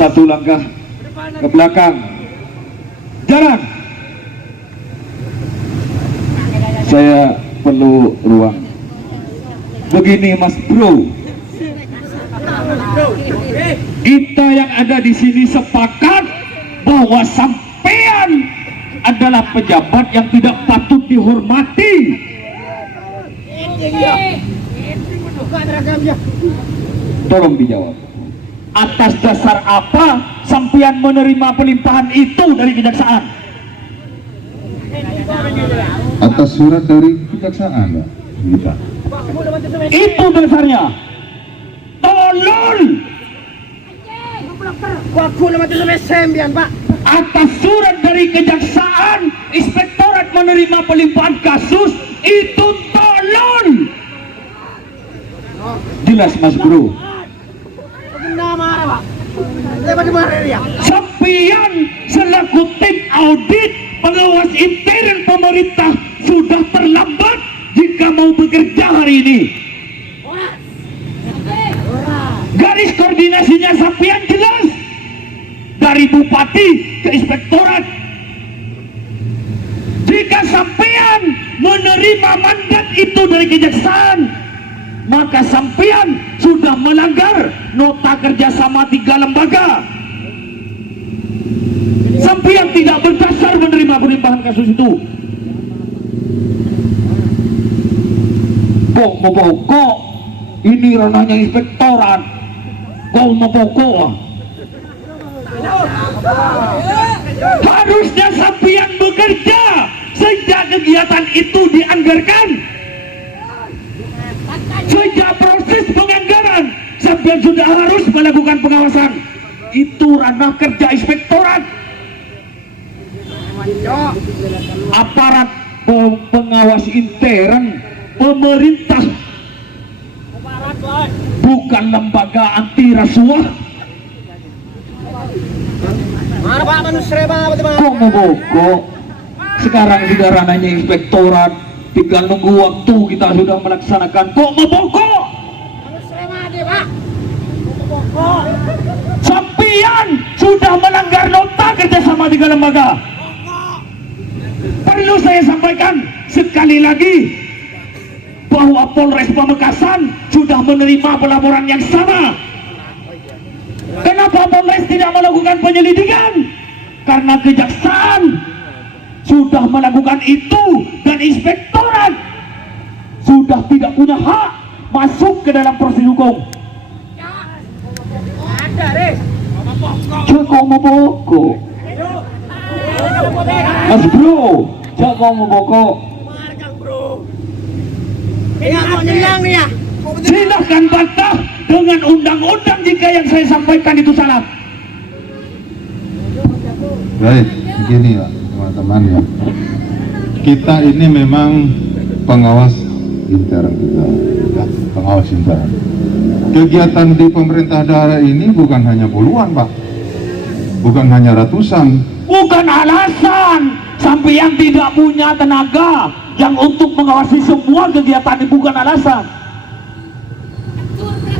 satu langkah ke belakang. Jalan. Saya perlu ruang. Begini Mas Bro, kita yang ada di sini sepakat bahwa sampean adalah pejabat yang tidak patut dihormati. Tolong dijawab. Atas dasar apa sampean menerima pelimpahan itu dari kejaksaan? Atas surat dari kejaksaan, Pak. Bisa. Itu dasarnya. Tolol. Atas surat dari kejaksaan, inspektorat menerima pelimpahan kasus itu tolol. Jelas Mas Bro. Sampean selaku tim audit pengawas intern pemerintah sudah terlambat jika mau bekerja hari ini. Garis koordinasinya sampean jelas dari bupati ke inspektorat. Jika sampean menerima mandat itu dari kejaksaan, maka sampean sudah melanggar nota kerjasama 3 lembaga. Sampean tidak berdasar menerima pelimpahan kasus itu. Kok mau pokok? Ini ranahnya inspektorat. Kok mau pokok? Harusnya sampean bekerja sejak kegiatan itu dianggarkan. Sejak proses penganggaran sampean sudah harus melakukan pengawasan. Itu ranah kerja inspektorat. Aparat pengawas intern pemerintah, bukan lembaga anti rasuah. Kok mau bokok? Sekarang sudah ranahnya inspektorat, tinggal nunggu waktu kita sudah melaksanakan. Kok mau bokok? Sampean sudah melanggar nota kerjasama 3 lembaga. Perlu saya sampaikan sekali lagi bahwa Polres Pamekasan sudah menerima pelaporan yang sama. Kenapa Polres tidak melakukan penyelidikan? Karena kejaksaan sudah melakukan itu dan inspektorat sudah tidak punya hak masuk ke dalam proses hukum. Jangan mau bokok, Mas Bro. Jangan mau bokok. Silahkan bantah dengan undang-undang jika yang saya sampaikan itu salah. Baik, begini Pak, teman-teman ya. Kita ini memang pengawas intern juga, ya, pengawas intern. Kegiatan di pemerintah daerah ini bukan hanya puluhan Pak, bukan hanya ratusan. Bukan alasan sampean tidak punya tenaga yang untuk mengawasi semua kegiatan, bukan alasan.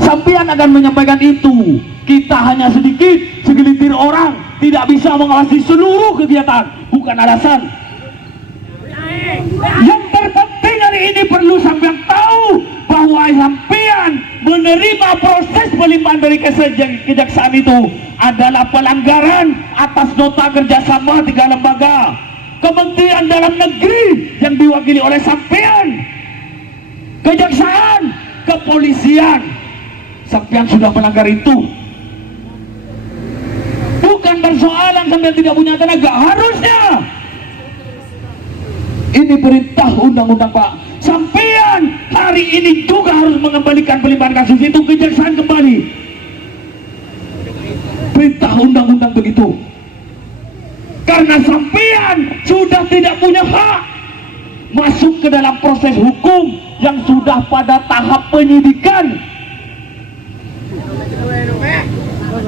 Sampean akan menyampaikan itu. Kita hanya sedikit, segelintir orang tidak bisa mengawasi seluruh kegiatan, bukan alasan. Yang terpenting hari ini perlu sampean tahu bahwa sampean menerima proses pelimpahan dari kejaksaan itu adalah pelanggaran atas nota kerjasama 3 lembaga. Kementerian Dalam Negeri yang diwakili oleh sampean, kejaksaan, kepolisian, sampean sudah melanggar itu. Bukan persoalan sampean tidak punya tenaga, harusnya ini perintah undang-undang Pak. Sampean hari ini juga harus mengembalikan pelimpahan kasus itu ke kejaksaan kembali. Perintah undang-undang begitu. Karena sampean sudah tidak punya hak masuk ke dalam proses hukum yang sudah pada tahap penyidikan.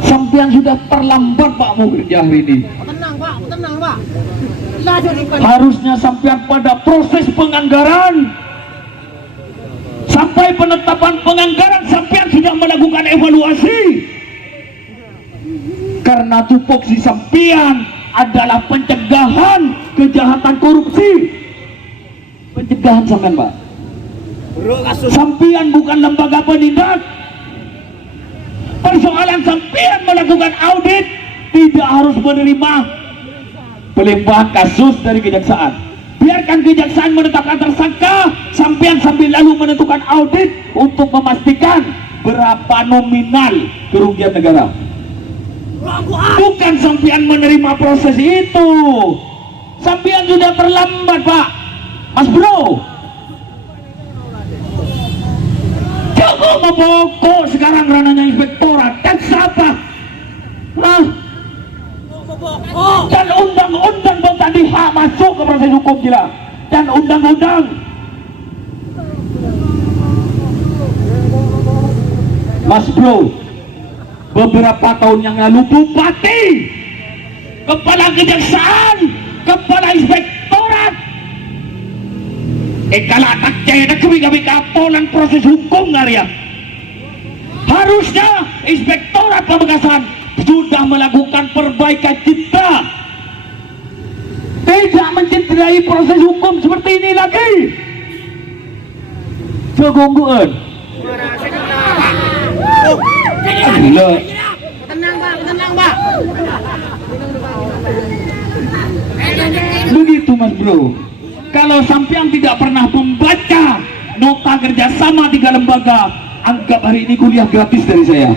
Sampean sudah terlambat Pak mau kerja hari ini. Tenang Pak. Harusnya sampean pada proses penganggaran sampai penetapan penganggaran sampean sudah melakukan evaluasi. karena tupoksi sampean adalah pencegahan kejahatan korupsi. Pencegahan sampean, Pak. Sampean bukan lembaga penindak. Persoalan sampean melakukan audit tidak harus menerima pelimpahan kasus dari kejaksaan. Biarkan kejaksaan menetapkan tersangka, sampean sambil lalu menentukan audit untuk memastikan berapa nominal kerugian negara. Bukan sampean menerima proses itu. Sampean sudah terlambat, Pak. Mas Bro, cukup membokok sekarang ranahnya inspektorat. Dan siapa? Dan undang-undang bang tadi hak masuk ke proses hukum gila. Dan undang-undang. Mas Bro, beberapa tahun yang lalu bupati, kepala kejaksaan, kepala inspektorat kalau tak caya kami kapolan proses hukum ngariak. Harusnya inspektorat Pamekasan sudah melakukan perbaikan cipta, tidak mencederai proses hukum seperti ini lagi. Segungguan tenang Pak. Begitu Mas Bro. Kalau sampean tidak pernah membaca nota kerjasama 3 lembaga, anggap hari ini kuliah gratis dari saya.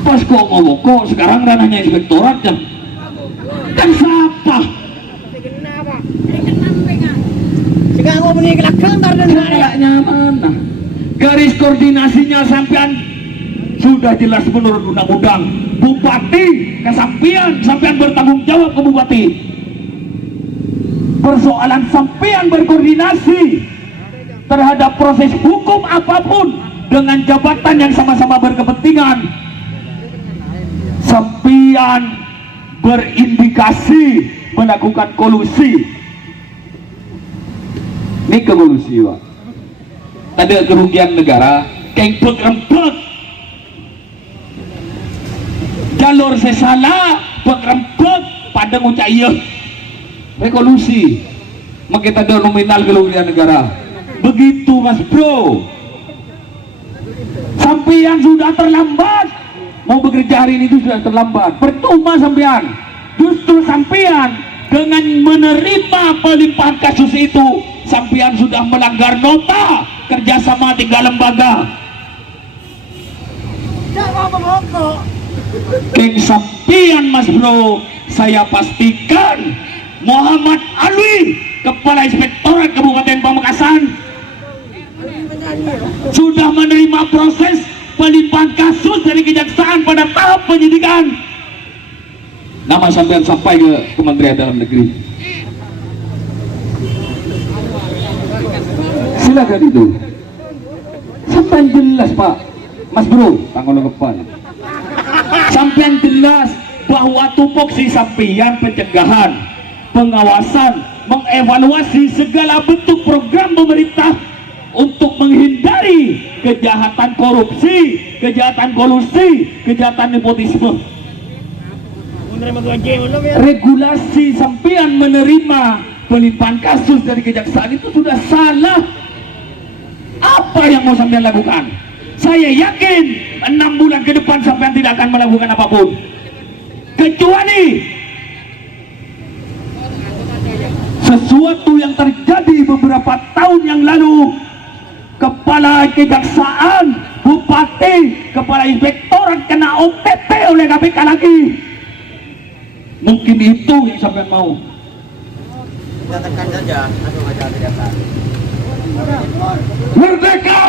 Pas kok ngomong kok sekarang ranahnya inspektorat kan siapa? Sekarang mau beli kelakang Caranya mana? Garis koordinasinya sampean sudah jelas menurut undang-undang. Bupati kesampean, sampean bertanggung jawab ke bupati. Persoalan sampean berkoordinasi terhadap proses hukum apapun dengan jabatan yang sama-sama berkepentingan, sampean berindikasi melakukan kolusi. Ini kolusi, Pak. Ada kerugian negara, kengpek-rempek, jalur sesala, pek-rempek, pada ngucap iya. Rekolusi, makita ada nominal kerugian negara. Begitu Mas Bro. Sampean sudah terlambat. Mau bekerja hari ini itu sudah terlambat. Percuma sampean. Justru sampean dengan menerima pelimpahan kasus itu, sampean sudah melanggar nota kerjasama 3 lembaga. Keng sampean Mas Bro, saya pastikan Muhammad Alwi, Kepala Inspektorat Kabupaten Pamekasan, sudah menerima proses pelimpahan kasus dari kejaksaan pada tahap penyidikan. Nama sampean sampai ke Kementerian Dalam Negeri. Silakan itu. Sampean jelas Pak, Mas Bro, tanggung depan. Sampean jelas bahwa tupoksi sampean pencegahan, pengawasan, mengevaluasi segala bentuk program pemerintah untuk menghindari kejahatan korupsi, kejahatan kolusi, kejahatan nepotisme. Regulasi sampean menerima pelimpahan kasus dari kejaksaan itu sudah salah. Apa yang mau sampean lakukan? Saya yakin 6 bulan ke depan sampean tidak akan melakukan apapun, kecuali sesuatu yang terjadi beberapa tahun yang lalu. Kepala kejaksaan, bupati, kepala inspektorat kena OTT oleh KPK lagi. Mungkin itu yang sampai mau. Kita tekan saja, langsung aja kejaksaan. Merdeka!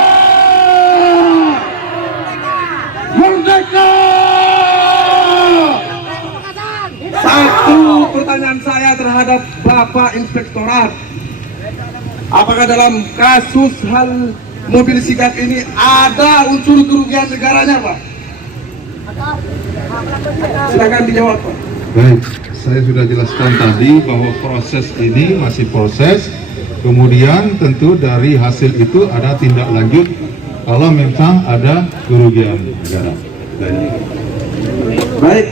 Merdeka! Satu pertanyaan saya terhadap Bapak Inspektorat, apakah dalam kasus hal mobil sigap ini ada unsur kerugian negaranya, Pak? Silakan dijawab, Pak. Baik, saya sudah jelaskan tadi bahwa proses ini masih proses. Kemudian tentu dari hasil itu ada tindak lanjut kalau memang ada kerugian negara. Baik.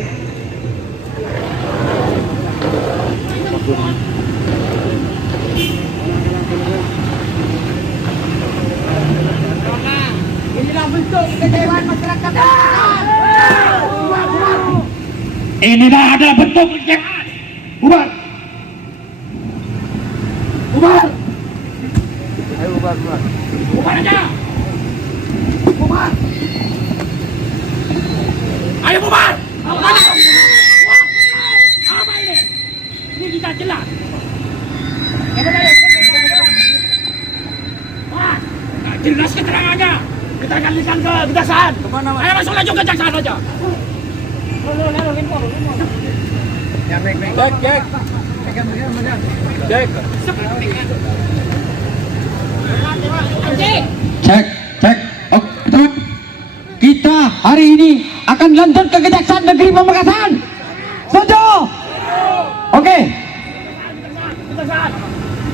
Inilah bentuk kekecewaan masyarakat. Inilah ada bentuk kekecewaan. Bubar. Bubar. Ayo bubar. Bubar aja. Bubar. Ayo bubar. Apa ini? Ini kita jelas. Mas, jelas keterangannya. Kita kalikan ke kejaksaan. Kemana, Mas? Ayo masuk laju ke kejaksaan aja. Cek. Cek. Oh, betul. Kita hari ini akan lanjut ke Kejaksaan Negeri Pamekasan. Setuju? Oke. Kejaksaan.